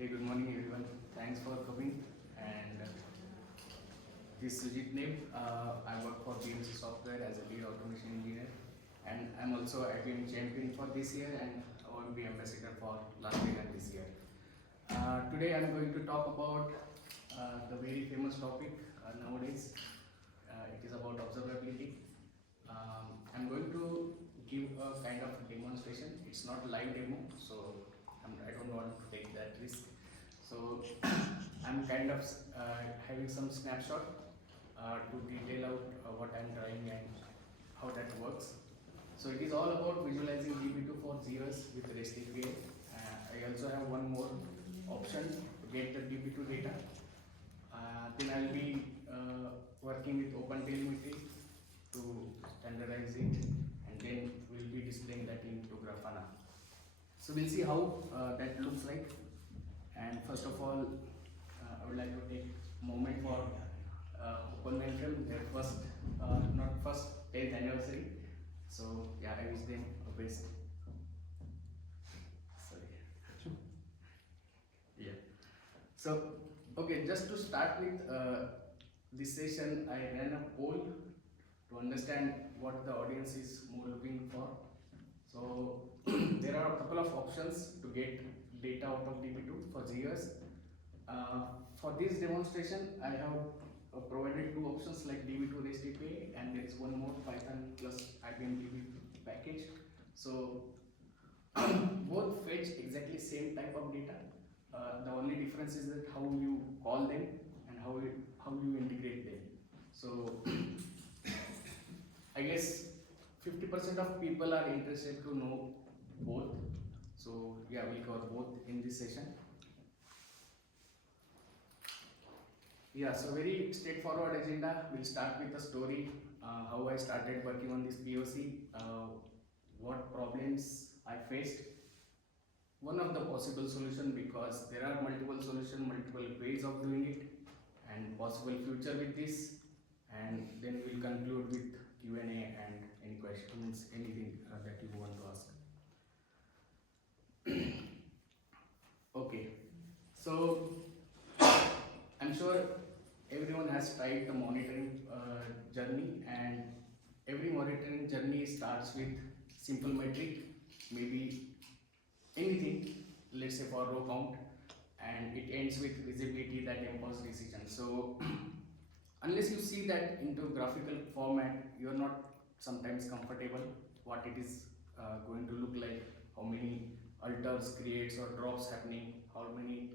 Hey, good morning everyone. Thanks for coming. And this is Sujit name. I work for BMC Software as a lead automation engineer, and I'm also IBM champion for this year and OMB ambassador for last year and this year. Today I'm going to talk about the very famous topic nowadays. It is about observability. I'm going to give a kind of demonstration. It's not live demo, so I don't want to take that risk. So I'm kind of having some snapshot to detail out what I'm trying and how that works. So it is all about visualizing Db2 for zeros with REST API. I also have one more option to get the Db2 data. Then I'll be working with OpenTelemetry to standardize it, and then we'll be displaying that into Grafana. So we'll see how that looks like. And first of all, I would like to take a moment for Mainframe, their first, not first, 10th anniversary. So yeah, I wish them a best. Sorry. Yeah. So okay, just to start with this session, I ran a poll to understand what the audience is more looking for. So there are a couple of options to get data out of Db2 for years. For this demonstration, I have provided two options like Db2 REST API, and there is one more Python plus IBM Db2 package. So both fetch exactly same type of data. The only difference is that how you call them and how you integrate them. So I guess 50% of people are interested to know both. So yeah, we'll cover both in this session. Yeah, so very straightforward agenda. We'll start with a story, how I started working on this POC, what problems I faced, one of the possible solution, because there are multiple solutions, multiple ways of doing it, and possible future with this, and then we'll conclude with Q&A and any questions, anything that you want to ask. Okay, so I'm sure everyone has tried the monitoring journey, and every monitoring journey starts with simple metric, maybe anything, let's say for row count, and it ends with visibility that empowers decision. So unless you see that into graphical format, you're not sometimes comfortable what it is going to look like, how many alters, creates or drops happening, how many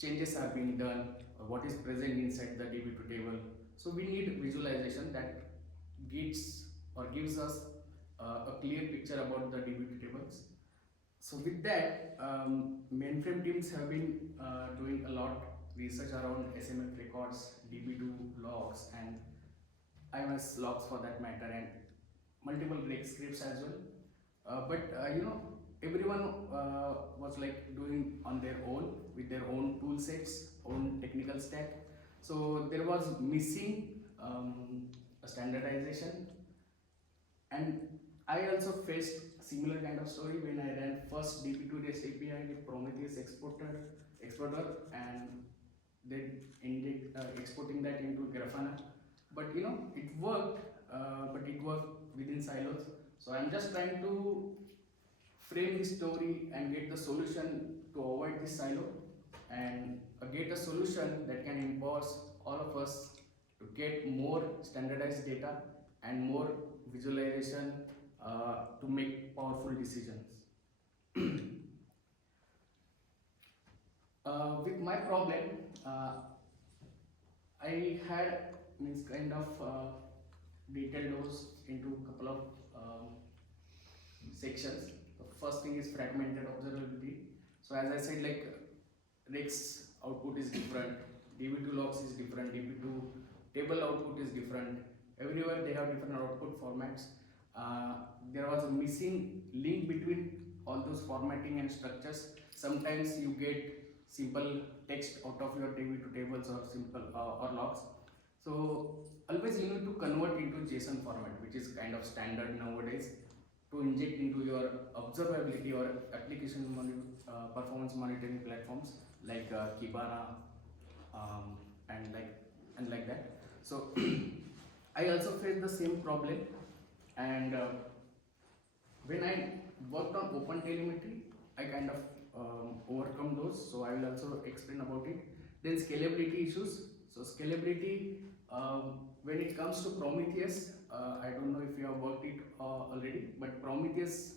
changes are being done, or what is present inside the Db2 table. So we need visualization that gives us a clear picture about the Db2 tables. So with that, mainframe teams have been doing a lot research around SMF records, Db2 logs, and IMS logs for that matter, and multiple break scripts as well. But everyone was like doing on their own with their own tool sets, own technical stack. So there was missing a standardization, and I also faced similar kind of story when I ran first Db2 REST API with Prometheus exporter, and then ended exporting that into Grafana. But it worked, but it worked within silos. So I'm just trying to frame the story and get the solution to avoid this silo, and get a solution that can empower all of us to get more standardized data and more visualization to make powerful decisions. With my problem, I had kind of detailed those into a couple of sections. The first thing is fragmented observability. So as I said, like Rex output is different, Db2 logs is different, Db2 table output is different. Everywhere they have different output formats. There was a missing link between all those formatting and structures. Sometimes you get simple text out of your Db2 tables or simple or logs. So always you need to convert into JSON format, which is kind of standard nowadays, to inject into your observability or application performance monitoring platforms like Kibana um, and like that. So I also faced the same problem, and when I worked on OpenTelemetry, I kind of overcome those. So I will also explain about it. Then scalability issues. So scalability, when it comes to Prometheus, I don't know if you have worked it already, but Prometheus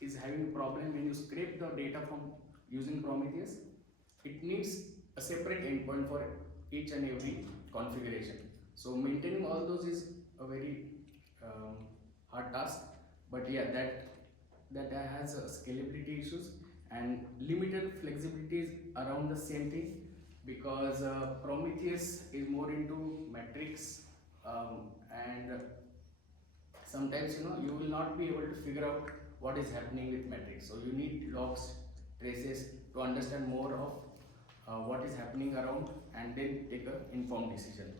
is having a problem when you scrape the data from using Prometheus. It needs a separate endpoint for each and every configuration. So maintaining all those is a very hard task. But yeah, that has scalability issues and limited flexibilities around the same thing, because Prometheus is more into metrics, and sometimes you will not be able to figure out what is happening with metrics. So you need logs, traces to understand more of what is happening around and then take an informed decision.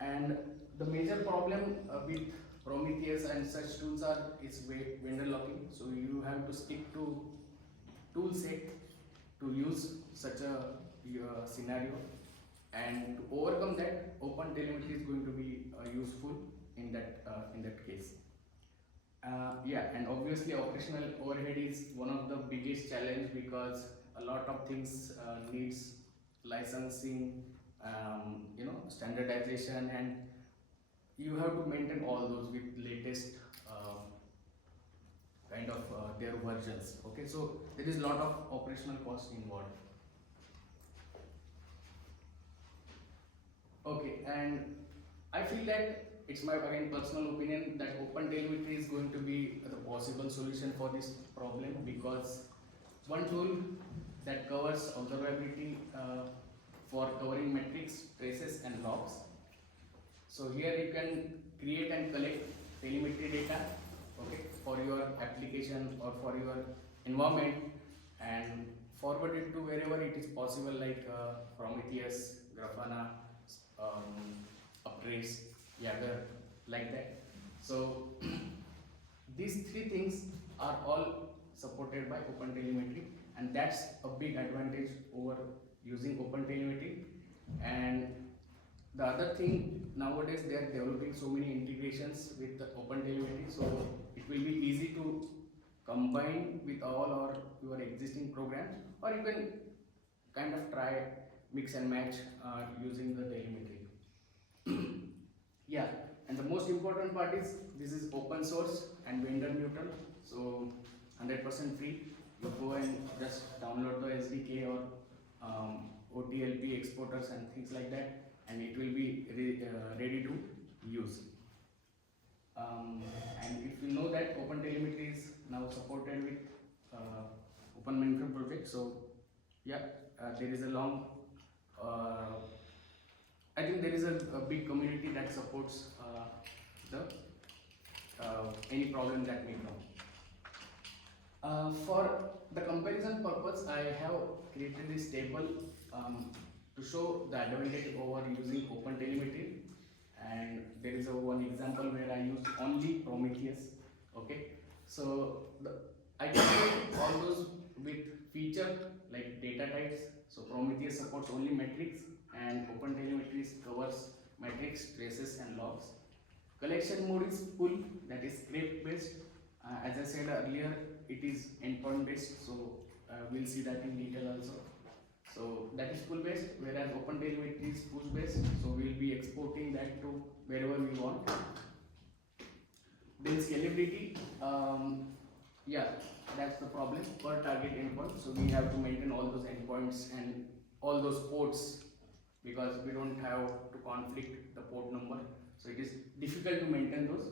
And the major problem with Prometheus and such tools is vendor locking. So you have to stick to tool set to use such a scenario, and to overcome that, OpenTelemetry is going to be useful in that case. Yeah, and obviously operational overhead is one of the biggest challenge, because a lot of things needs licensing, standardization, and you have to maintain all those with latest kind of their versions. Okay, so there is a lot of operational cost involved. Okay, and I feel that it's my again personal opinion that OpenTelemetry is going to be the possible solution for this problem, because one tool that covers observability for covering metrics, traces, and logs. So here you can create and collect telemetry data, okay, for your application or for your environment, and forward it to wherever it is possible, like Prometheus, Grafana, Uptrace, Yager, like that. So these three things are all supported by OpenTelemetry, and that's a big advantage over using OpenTelemetry. And the other thing, nowadays they are developing so many integrations with the OpenTelemetry, so it will be easy to combine with all or your existing programs, or you can kind of try mix and match using the telemetry. Yeah, and the most important part is this is open source and vendor neutral, so 100% free. You go and just download the SDK or OTLP exporters and things like that, and it will be ready to use. And if you know that OpenTelemetry is now supported with Open Mainframe project, so yeah, there is a long I think there is a big community that supports the any problem that may come. For the comparison purpose, I have created this table to show the advantage over using OpenTelemetry, and there is one example where I used only Prometheus. Okay, so I created all those with feature like data types. So Prometheus supports only metrics, and OpenTelemetry covers metrics, traces, and logs. Collection mode is pull, that is script based. As I said earlier, it is endpoint based, so we'll see that in detail also. So that is pull based, whereas OpenTelemetry is push based, so we'll be exporting that to wherever we want. Then scalability, yeah, that's the problem per target endpoint. So we have to maintain all those endpoints and all those ports, because we don't have to conflict the port number, so it is difficult to maintain those.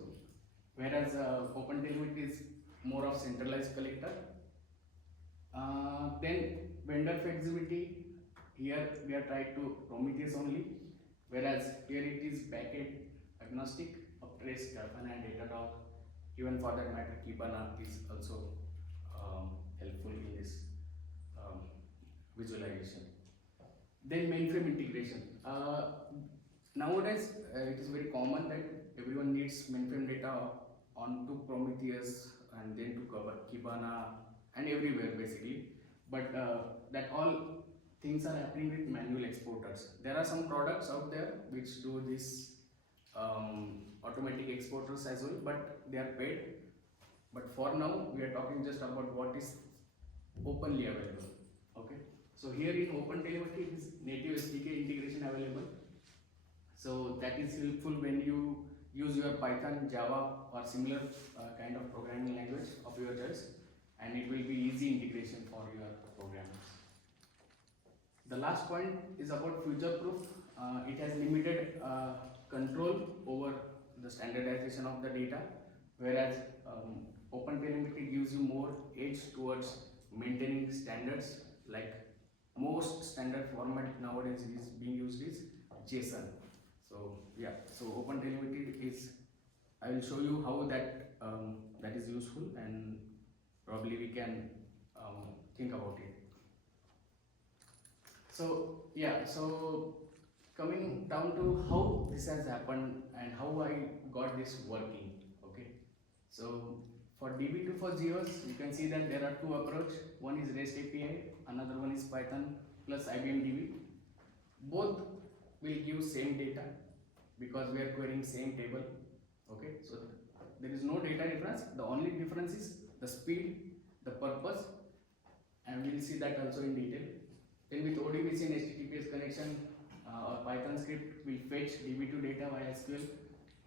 Whereas OpenTelemetry is more of centralized collector. Then vendor flexibility, here we are tied to Prometheus only, whereas here it is backend agnostic, Uptrace, Grafana, and Datadog. Even for that matter, Kibana is also helpful in this visualization. Then mainframe integration. Nowadays, it is very common that everyone needs mainframe data onto Prometheus and then to cover Kibana and everywhere basically. But that all things are happening with manual exporters. There are some products out there which do this automatic exporters as well, but they are paid. But for now, we are talking just about what is openly available. Okay. So here in OpenTelemetry, is native SDK integration available. So that is helpful when you use your Python, Java, or similar kind of programming language of your choice, and it will be easy integration for your programmers. The last point is about future proof. It has limited control over the standardization of the data, whereas OpenTelemetry gives you more edge towards maintaining standards. Like most standard format nowadays is being used is JSON. So yeah, so OpenTelemetry is, I will show you how that is useful, and probably we can think about it. So yeah, so coming down to how this has happened and how I got this working. Okay, so for DB2 for zeros, you can see that there are two approaches. One is REST API, another one is Python plus IBM DB. Both will give same data because we are querying same table. Okay, so there is no data difference. The only difference is the speed, the purpose, and we will see that also in detail. Then with ODBC and HTTPS connection, or Python script will fetch DB2 data via SQL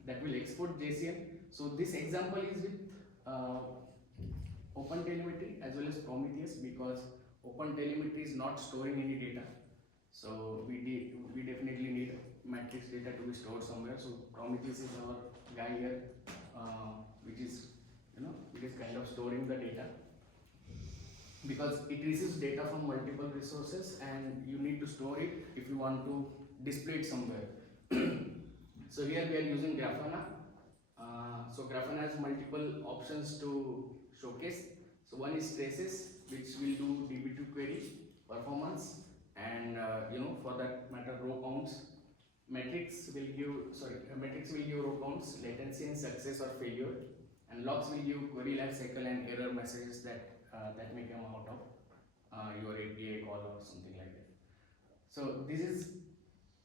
that will export JSON. So this example is with OpenTelemetry as well as Prometheus, because OpenTelemetry is not storing any data. So we definitely need matrix data to be stored somewhere. So Prometheus is our guy here, which is it is kind of storing the data, because it receives data from multiple resources and you need to store it if you want to display it somewhere. So here we are using Grafana. So Grafana has multiple options to showcase. So one is traces, which will do DB2 query performance, and for that matter row counts. Metrics will give row counts, latency and success or failure, and logs will give query life cycle and error messages that may come out of your API call or something like that. So this is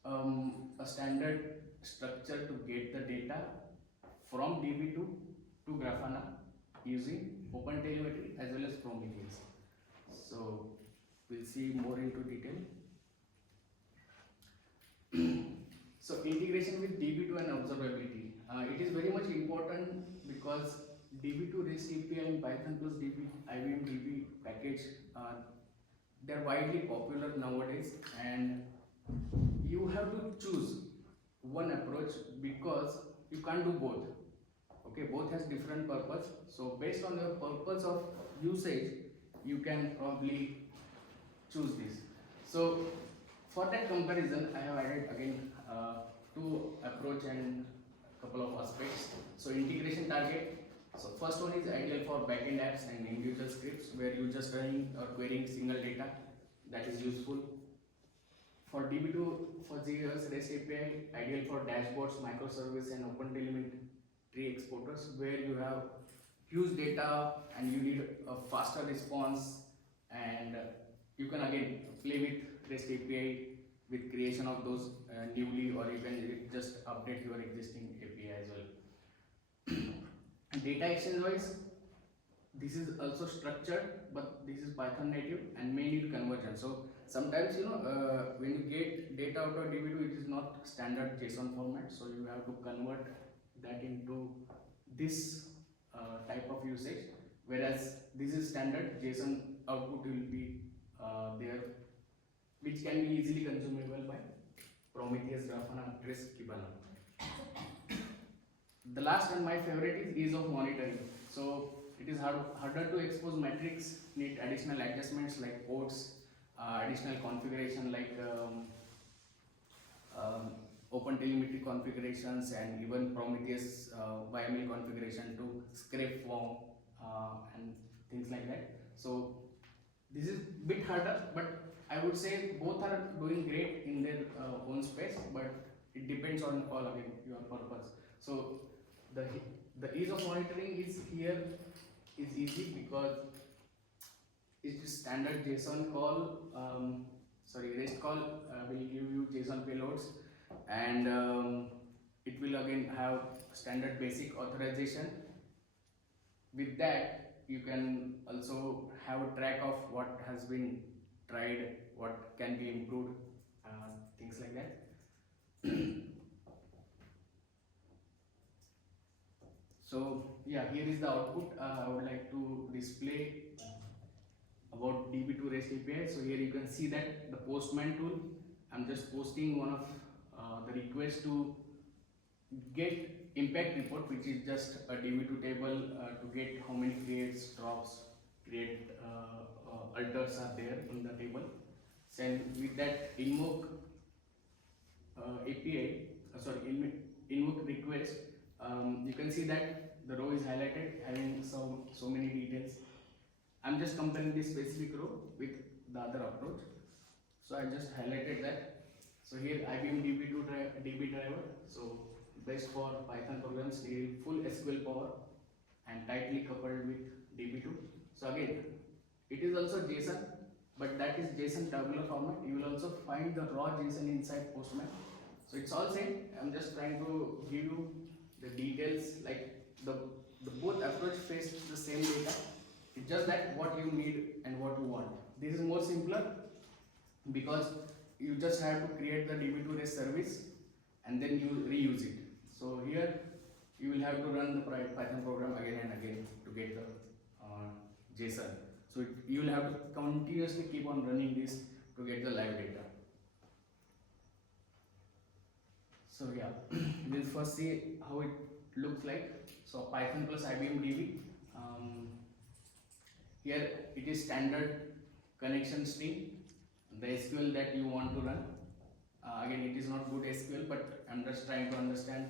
a standard structure to get the data from DB2 to Grafana using OpenTelemetry as well as Prometheus. So we'll see more into detail. So integration with DB2 and observability. It is very much important because DB2 REST API and Python plus IBM DB package, they're widely popular nowadays, and you have to choose one approach because you can't do both. Okay, both has different purpose. So based on your purpose of usage, you can probably choose this. So for that comparison, I have added again two approach and couple of aspects. So integration target. So first one is ideal for backend apps and individual scripts where you just running or querying single data. That is useful. For DB2 for zeros REST API, ideal for dashboards, microservice, and OpenTelemetry exporters where you have huge data and you need a faster response, and you can again play with REST API with creation of those newly, or you can just update your existing API as well. Data exchange wise, this is also structured, but this is Python native and may need conversion. So sometimes when you get data out of DB2, it is not standard JSON format, so you have to convert that into this type of usage, whereas this is standard JSON output will be there, which can be easily consumable by Prometheus, Grafana, Trace, Kibana. The last and my favorite is ease of monitoring. So it is harder to expose metrics, need additional adjustments like ports, additional configuration like OpenTelemetry configurations, and even Prometheus YML configuration to scrape form and things like that. So this is bit harder, but I would say both are doing great in their own space, but it depends on all again your purpose. So the ease of monitoring is here is easy because is standard JSON call, REST call will give you JSON payloads, and it will again have standard basic authorization. With that, you can also have a track of what has been tried, what can be improved, things like that. So yeah, here is the output. I would like to display about DB2 REST API. So here you can see that the Postman tool, I'm just posting one of the requests to get impact report, which is just a DB2 table to get how many creates, drops, create alters are there in the table. So with that invoke API, invoke request, you can see that the row is highlighted having so many details. I'm just comparing this specific row with the other approach. So I just highlighted that. So here IBM DB2 DB driver. So best for Python programs need full SQL power and tightly coupled with DB2. So again, it is also JSON, but that is JSON tabular format. You will also find the raw JSON inside Postman. So it's all same. I'm just trying to give you the details, like the both approach face the same data. It's just that what you need and what you want. This is more simpler because you just have to create the DB2 REST service and then you reuse it. So here you will have to run the Python program again and again to get the JSON. So you will have to continuously keep on running this to get the live data. So yeah, we'll first see how it looks like. So Python plus IBM DB. Here it is standard connection string, the SQL that you want to run. Again, it is not good SQL, but I'm just trying to understand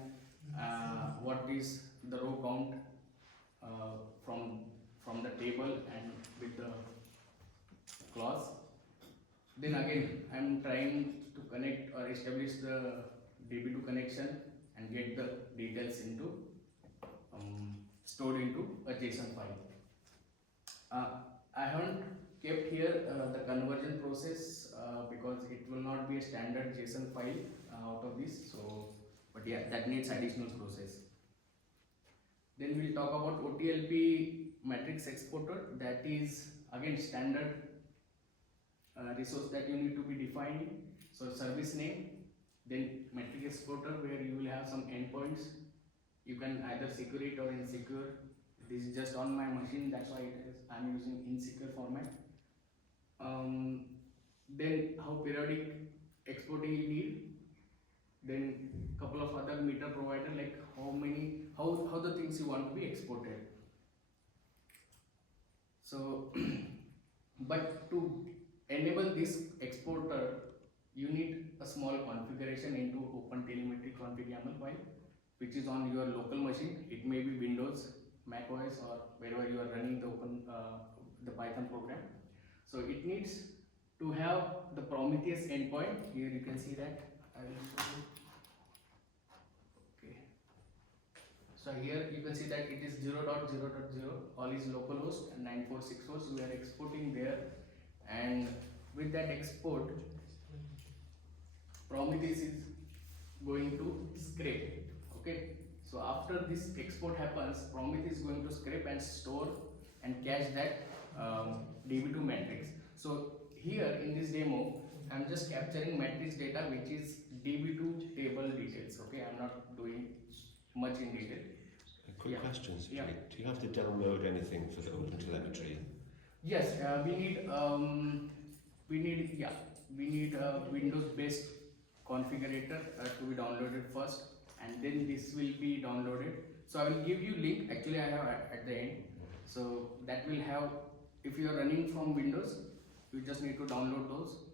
what is the row count from the table and with the clause. Then again, I'm trying to connect or establish the DB2 connection and get the details into stored into a JSON file. I haven't kept here the conversion process because it will not be a standard JSON file out of this. So, but yeah, that needs additional process. Then we'll talk about OTLP matrix exporter. That is again standard resource that you need to be defining. So service name, then matrix exporter where you will have some endpoints. You can either secure it or insecure. This is just on my machine, that's why I'm using insecure format. Then how periodic exporting you need. Then couple of other meter provider, like how the things you want to be exported. So but to enable this exporter, you need a small configuration into OpenTelemetry config YAML file, which is on your local machine. It may be Windows, Mac OS, or wherever you are running the Python program. So it needs to have the Prometheus endpoint. Here you can see that. I will show you. Okay. So here you can see that it is 0.0.0. All is localhost and 946 host. We are exporting there, and with that export, Prometheus is going to scrape. Okay. So after this export happens, Prometheus is going to scrape and store and cache that DB2 matrix. So here in this demo, I'm just capturing matrix data, which is DB2 table details. Okay, I'm not doing much in detail. A quick question, Sujit. Yeah. Do you have to download anything for the OpenTelemetry? Yes, we need a Windows-based configurator to be downloaded first, and then this will be downloaded. So I will give you link. Actually, I have at the end. So that will have. If you are running from Windows, you just need to download those.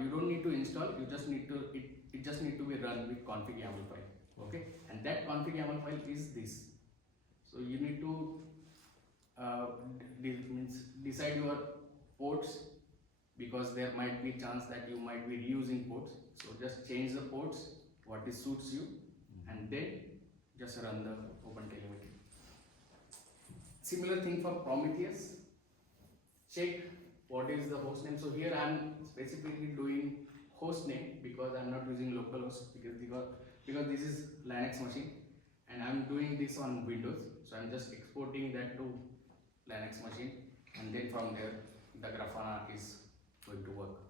You don't need to install. You just need to it just need to be run with config YAML file. Okay, and that config YAML file is this. So you need to decide your ports, because there might be chance that you might be reusing ports. So just change the ports what is suits you, and then just run the OpenTelemetry. Similar thing for Prometheus. check what is the host name. So here I'm specifically doing host name because I'm not using localhost because this is Linux machine and I'm doing this on Windows. So I'm just exporting that to Linux machine, and then from there the Grafana is going to work.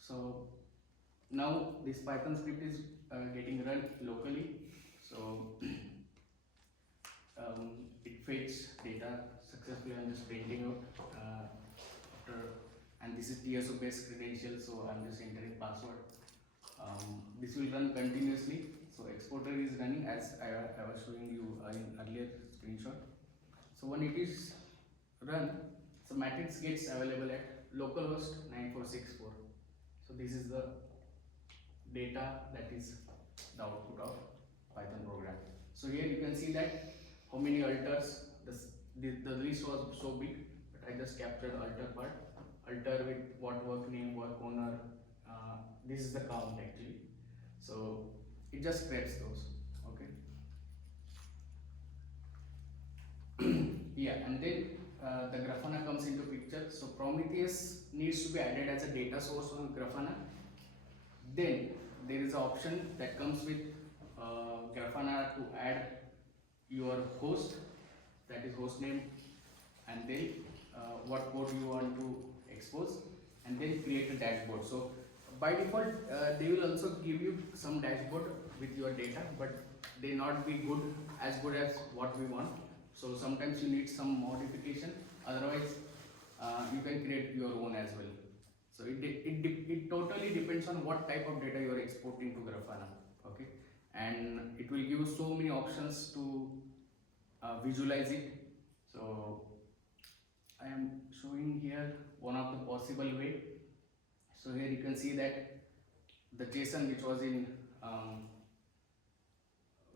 So now this Python script is getting run locally. So it fetches data successfully. I'm just printing out after, and this is TSO based credential, so I'm just entering password. This will run continuously. So exporter is running as I was showing you in earlier screenshot. So when it is run, so matrix gets available at localhost 9464. So this is the data that is the output of Python program. So here you can see that how many alters. The list was so big, but I just captured alter part. Alter with what work name, work owner. This is the count actually. So it just scrapes those. Okay. Yeah, and then the Grafana comes into picture. So Prometheus needs to be added as a data source on Grafana. Then there is an option that comes with Grafana to add your host, that is host name, and then what code you want to expose, and then create a dashboard. So by default they will also give you some dashboard with your data, but they not be as good as what we want. So sometimes you need some modification, otherwise you can create your own as well. So it totally depends on what type of data you are exporting to Grafana. Okay, and it will give you so many options to visualize it. So I am showing here one of the possible way. So here you can see that the JSON which was in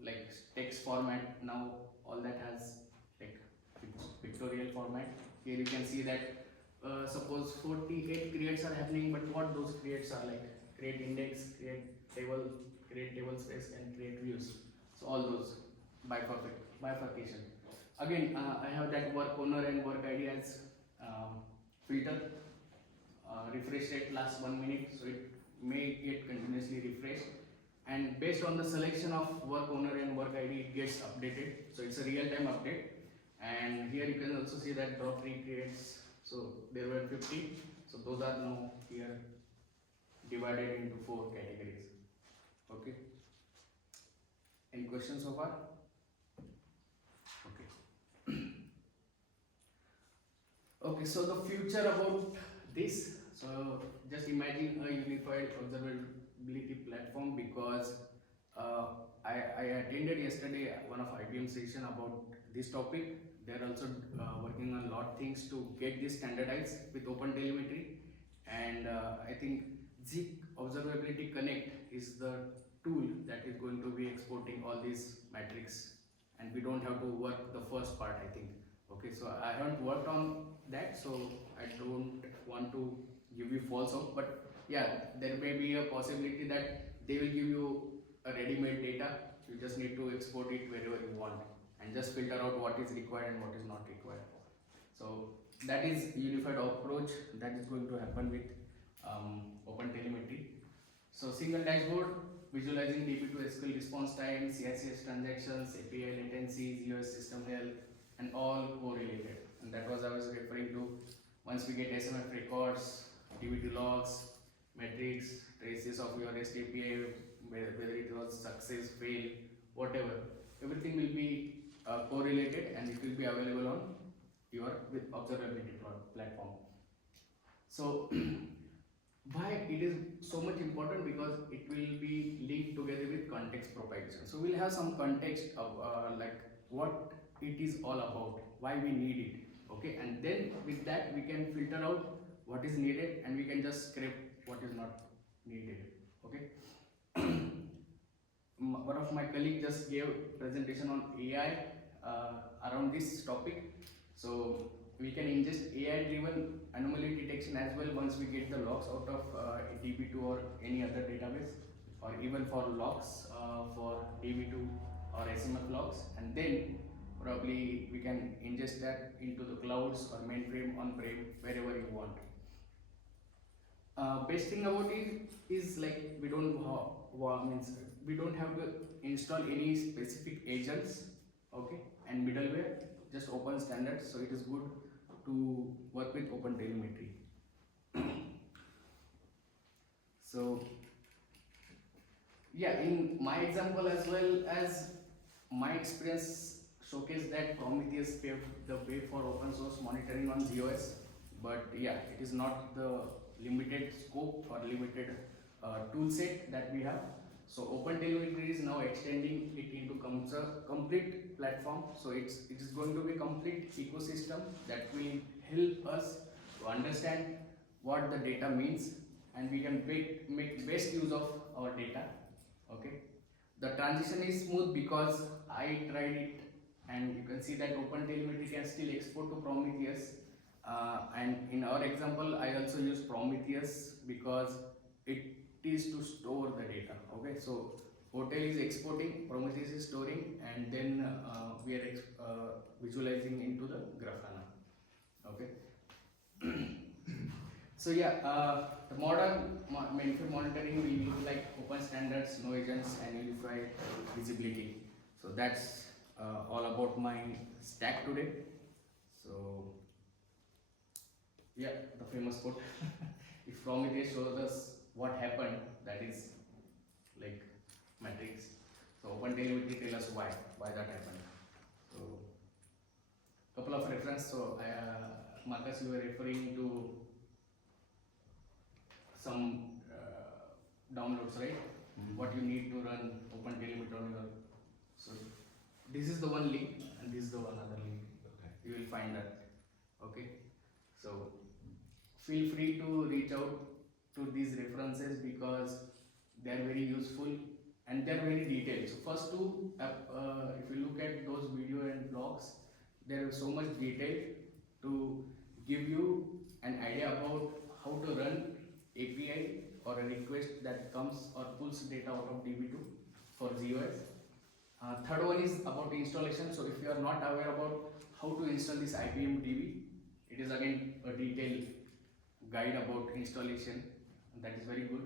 like text format, now all that has like pictorial format. Here you can see that suppose 48 creates are happening, but what those creates are like: create index, create table, create table space, and create views. So all those bifurcation. Again, I have that work owner and work ID as filter. Refresh rate lasts 1 minute, so it may get continuously refreshed. And based on the selection of work owner and work ID, it gets updated. So it's a real-time update. And here you can also see that drop recreates. So there were 50. So those are now here divided into 4 categories. Okay. Any questions so far? Okay. Okay, so the future about this. So just imagine a unified observability platform, because I attended yesterday one of IBM session about this topic. They're also working on a lot of things to get this standardized with OpenTelemetry, and I think Zik Observability Connect is the tool that is going to be exporting all these metrics, and we don't have to work the first part, I think. Okay, so I haven't worked on that, so I don't want to give you false hope, but yeah, there may be a possibility that they will give you a ready-made data. You just need to export it wherever you want and just filter out what is required and what is not required. So that is unified approach that is going to happen with OpenTelemetry. So single dashboard, visualizing DB2 SQL response time, CICS transactions, API latencies, US system health, and all correlated. And that was I was referring to. Once we get SMF records, DB2 logs, metrics, traces of your REST API, whether it was success, fail, whatever, everything will be correlated, and it will be available on your with observability platform. So why it is so much important? Because it will be linked together with context propagation. So we'll have some context of like what it is all about, why we need it. Okay, and then with that we can filter out what is needed, and we can just scrape what is not needed. Okay. One of my colleagues just gave presentation on AI around this topic. So we can ingest AI driven anomaly detection as well once we get the logs out of DB2 or any other database, or even for logs for DB2 or SMF logs. And then probably we can ingest that into the clouds or mainframe, on-prem, wherever you want. Best thing about it is like means we don't have to install any specific agents, okay, and middleware, just open standards. So it is good to work with OpenTelemetry. So yeah, in my example as well as my experience showcase that Prometheus paved the way for open source monitoring on ZOS, but yeah, it is not the limited scope or limited tool set that we have. So OpenTelemetry is now extending it into complete platform. So it is going to be complete ecosystem that will help us to understand what the data means, and we can make best use of our data. Okay, the transition is smooth because I tried it, and you can see that OpenTelemetry can still export to Prometheus. And in our example, I also use Prometheus because it is to store the data. Okay, so Hotel is exporting, Prometheus is storing, and then we are visualizing into the Grafana. Okay. So yeah, the modern mainframe monitoring will look like open standards, no agents, and unified visibility. So that's all about my stack today. So yeah, the famous quote: "If Prometheus shows us what happened, that is like matrix. So OpenTelemetry tell us why that happened." So couple of reference. So Marcus, you were referring to some downloads, right? What you need to run OpenTelemetry on your. So this is the one link, and this is the one other link. Okay. You will find that. Okay. So feel free to reach out to these references because they are very useful and they are very detailed. So first two, if you look at those video and blogs, there is so much detail to give you an idea about how to run API or a request that comes or pulls data out of Db2 for ZOS. Third one is about installation. So if you are not aware about how to install this IBM DB, it is again a detailed guide about installation, and that is very good.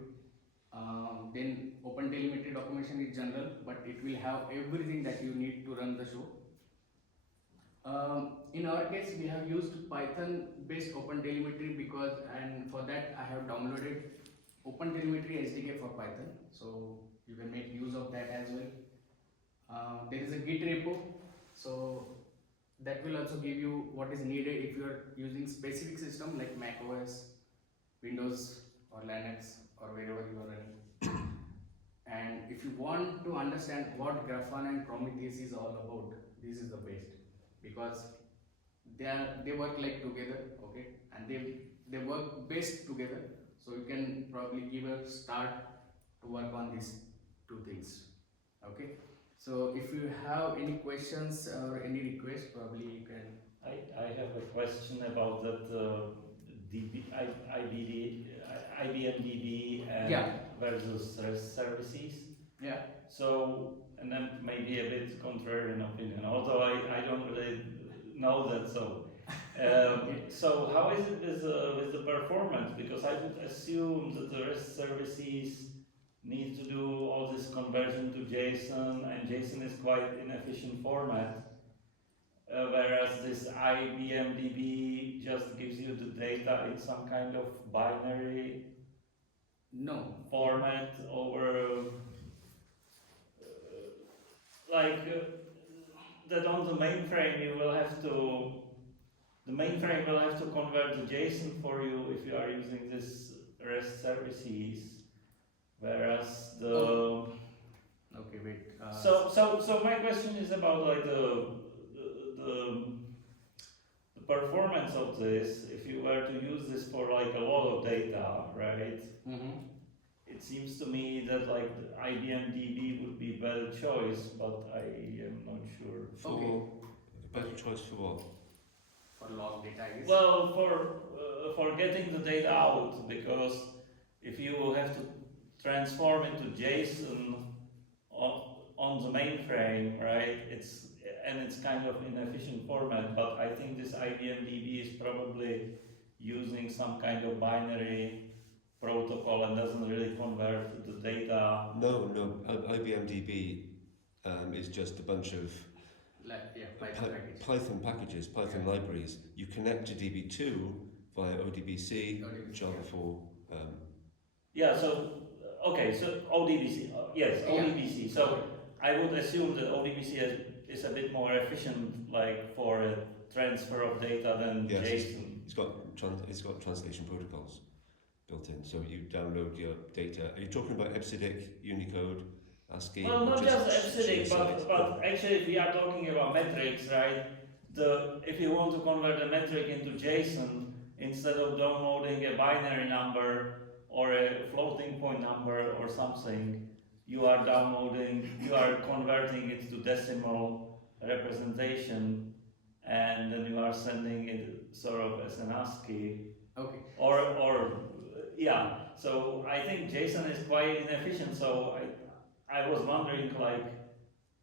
Then OpenTelemetry documentation is general, but it will have everything that you need to run the show. In our case, we have used Python based OpenTelemetry because, and for that I have downloaded OpenTelemetry SDK for Python, so you can make use of that as well. There is a Git repo, so that will also give you what is needed if you are using specific system like Mac OS, Windows or Linux or wherever you are running. And if you want to understand what Grafana and Prometheus is all about, this is the best, because they work like together, okay, and they work best together. So you can probably give a start to work on these two things. Okay. So if you have any questions or any requests, probably you can. I have a question about that IBM DB and Yeah. versus REST services. Yeah. So, and then maybe a bit contrary in opinion, although I don't really know that. So, so how is it with the performance? Because I would assume that the REST services need to do all this conversion to JSON, and JSON is quite inefficient format. Whereas this IBM DB just gives you the data in some kind of binary format over that on the mainframe you will have to, the mainframe will have to convert the JSON for you if you are using this REST services, whereas the okay, wait. So my question is about like the performance of this. If you were to use this for like a lot of data, right? Mm-hmm. It seems to me that like the IBM DB would be better choice, but I am not sure. Okay. Better choice for what? For log data, I guess. Well, for getting the data out, because if you have to transform into JSON on the mainframe, right? It's and it's kind of inefficient format, but I think this IBM DB is probably using some kind of binary protocol and doesn't really convert the data. No, IBM DB is just a bunch of Python packages, Python libraries. You connect to DB2 via ODBC, Java 4. Yeah, so, okay, so ODBC, yes, ODBC. So I would assume that ODBC is a bit more efficient, like for a transfer of data than JSON. It's got translation protocols built in, so you download your data. Are you talking about EBCDIC, Unicode, ASCII? Well, not just EBCDIC, but actually if we are talking about metrics, right? If you want to convert a metric into JSON, instead of downloading a binary number or a floating point number or something, you are converting it to decimal representation, and then you are sending it sort of as an ASCII. Okay. Yeah. So I think JSON is quite inefficient. So I was wondering like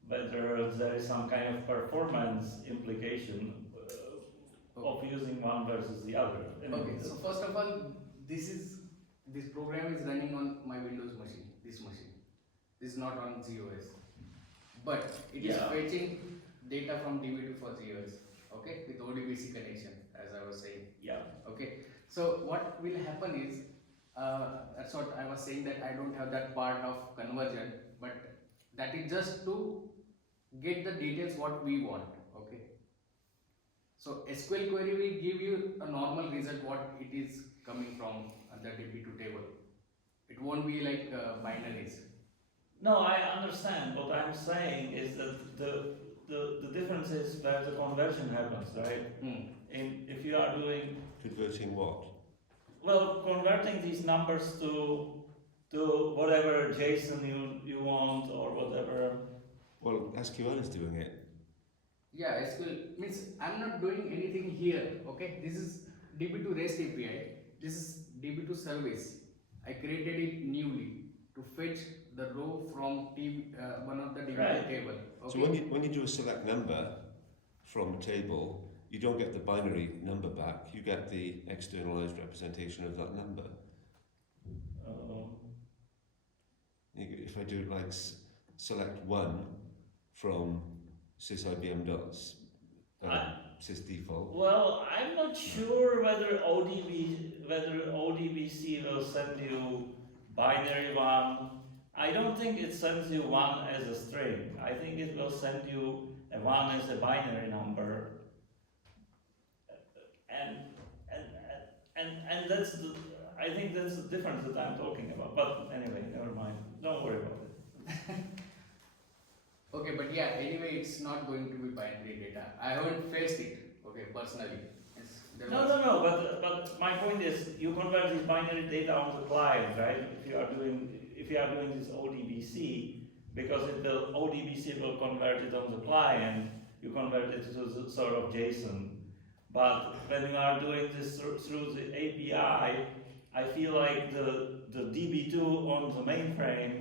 whether there is some kind of performance implication of using one versus the other. Okay. So first of all, this program is running on my Windows machine. This is not on ZOS, but it is fetching data from Db2 for ZOS. Okay, with ODBC connection, as I was saying. Yeah. Okay. So what will happen is, that's what I was saying, that I don't have that part of conversion, but that is just to get the details what we want. Okay. So SQL query will give you a normal result what it is coming from the Db2 table. It won't be like binaries. No, I understand. What I'm saying is that the difference is where the conversion happens, right? If you are doing converting what? Well, converting these numbers to whatever JSON you want or whatever. Well, SQL is doing it. Yeah, SQL means I'm not doing anything here. Okay, this is Db2 REST API. This is Db2 service. I created it newly to fetch the row from one of the Db2 table. Okay. So when you do a select number from a table, you don't get the binary number back. You get the externalized representation of that number. If I do like select one from sysIBM dots, sysdefault. Well, I'm not sure whether ODBC will send you binary one. I don't think it sends you one as a string. I think it will send you a one as a binary number. And that's I think that's the difference that I'm talking about. But anyway, never mind. Don't worry about it. Okay, but yeah, anyway, it's not going to be binary data. I haven't faced it, okay, personally. No, but my point is, you convert this binary data on the client, right? If you are doing this ODBC, because ODBC will convert it on the client, you convert it to the sort of JSON. But when you are doing this through the API, I feel like the DB2 on the mainframe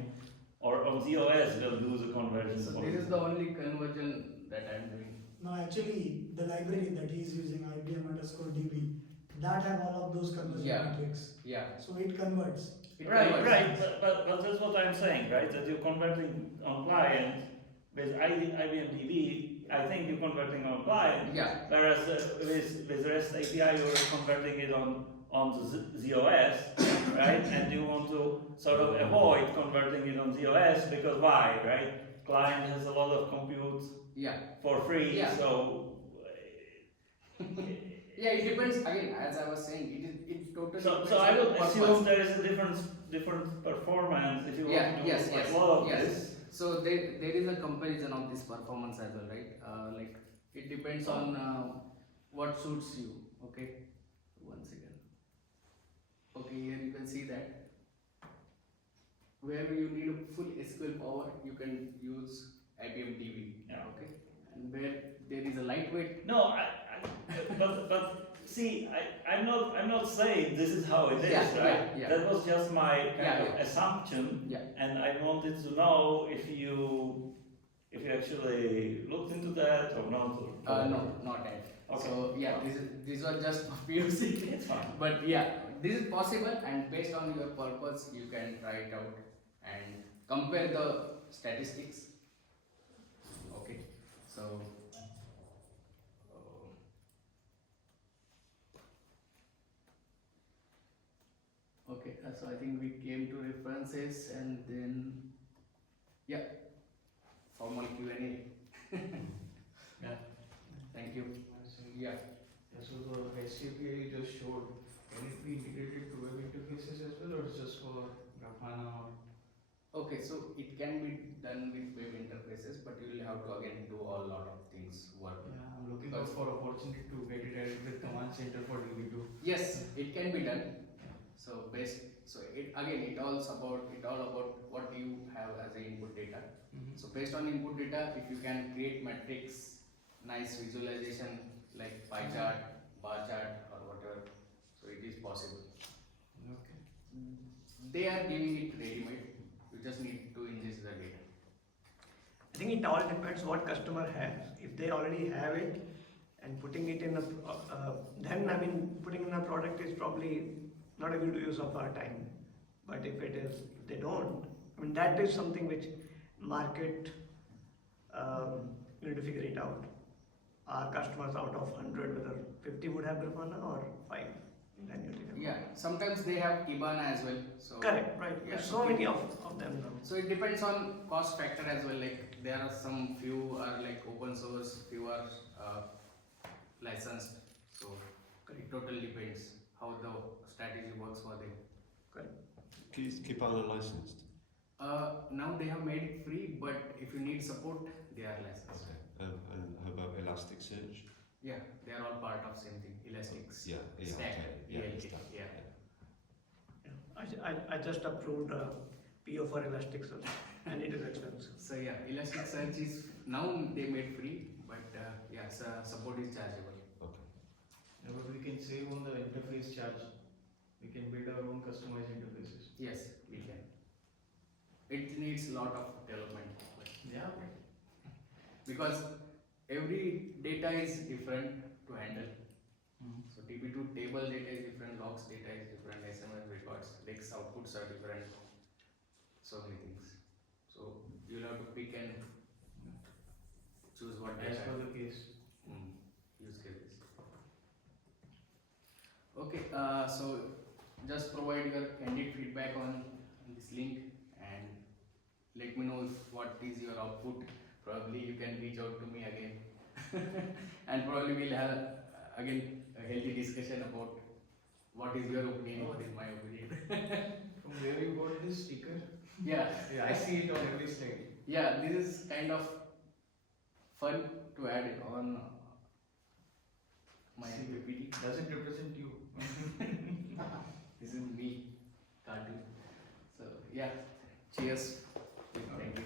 or on ZOS will do the conversion. So this is the only conversion that I'm doing. No, actually, the library that he is using, IBM_DB, that have all of those conversion metrics. Yeah. So it converts. Right. But that's what I'm saying, right? That you're converting on client with IBM DB. I think you're converting on client. Yeah. Whereas with REST API, you're converting it on the ZOS, right? And you want to sort of avoid converting it on ZOS because why, right? Client has a lot of compute for free, so. Yeah, it depends. Again, as I was saying, it totally. So I would assume there is a different performance if you want to do a lot of this. So there is a comparison of this performance as well, right? Like it depends on what suits you. Okay, one second. Okay, here you can see that where you need full SQL power, you can use IBM DB. Yeah. Okay, and where there is a lightweight. No, but see, I'm not saying this is how it is, right? Yeah. That was just my kind of assumption, and I wanted to know if if you actually looked into that or not. Or No, not yet. Okay. So yeah, this was just a POC. It's fine. But yeah, this is possible, and based on your purpose, you can try it out and compare the statistics. Okay, so okay, so I think we came to references and then yeah, formal Q&A. Yeah. Thank you. Yeah. So the SCPA you just showed, can it be integrated to web interfaces as well, or it's just for Grafana or? Okay, so it can be done with web interfaces, but you will have to again do a lot of things work. Yeah, I'm looking out for opportunity to get it added with command center for DB2. Yes, it can be done. So it all about what you have as a input data. So based on input data, if you can create metrics, nice visualization like pie chart, bar chart, or whatever, so it is possible. Okay. They are giving it ready-made. You just need to ingest the data. I think it all depends what customer has. If they already have it and putting it in a, then I mean putting in a product is probably not a good use of our time. But if they don't, I mean that is something which market you need to figure it out. Our customers out of 100, whether 50 would have Grafana or 5. Then you take a Yeah, sometimes they have Kibana as well. So correct, right? Yeah, So many of them now. So it depends on cost factor as well. Like there are some few are like open source, few are licensed. So it totally depends how the strategy works for them. Is Kibana licensed? Now they have made it free, but if you need support, they are licensed. Okay. And how about Elasticsearch? Yeah, they are all part of same thing. Elastic's Yeah, stack. yeah, ELK, stack, yeah. I just approved a PO for Elasticsearch and it is expensive. So yeah, Elasticsearch is now they made free, but yeah, so support is chargeable. Okay. Yeah, but we can save on the interface charge. We can build our own customized interfaces. Yes, we can. It needs a lot of development. Yeah. Because every data is different to handle. So DB2 table data is different, logs data is different, SMS records, Lex outputs are different, so many things. So you'll have to pick and choose what As data. per the case. Use cases. Okay, so just provide your candid feedback on this link and let me know what is your output. Probably you can reach out to me again and probably we'll have again a healthy discussion about what is your opinion, what is my opinion. From where you got this sticker? Yeah, Yeah, I see it on every slide. yeah, this is kind of fun to add it on my See, PPT. Doesn't represent you. This is me, cartoon. So yeah, cheers. Thank you.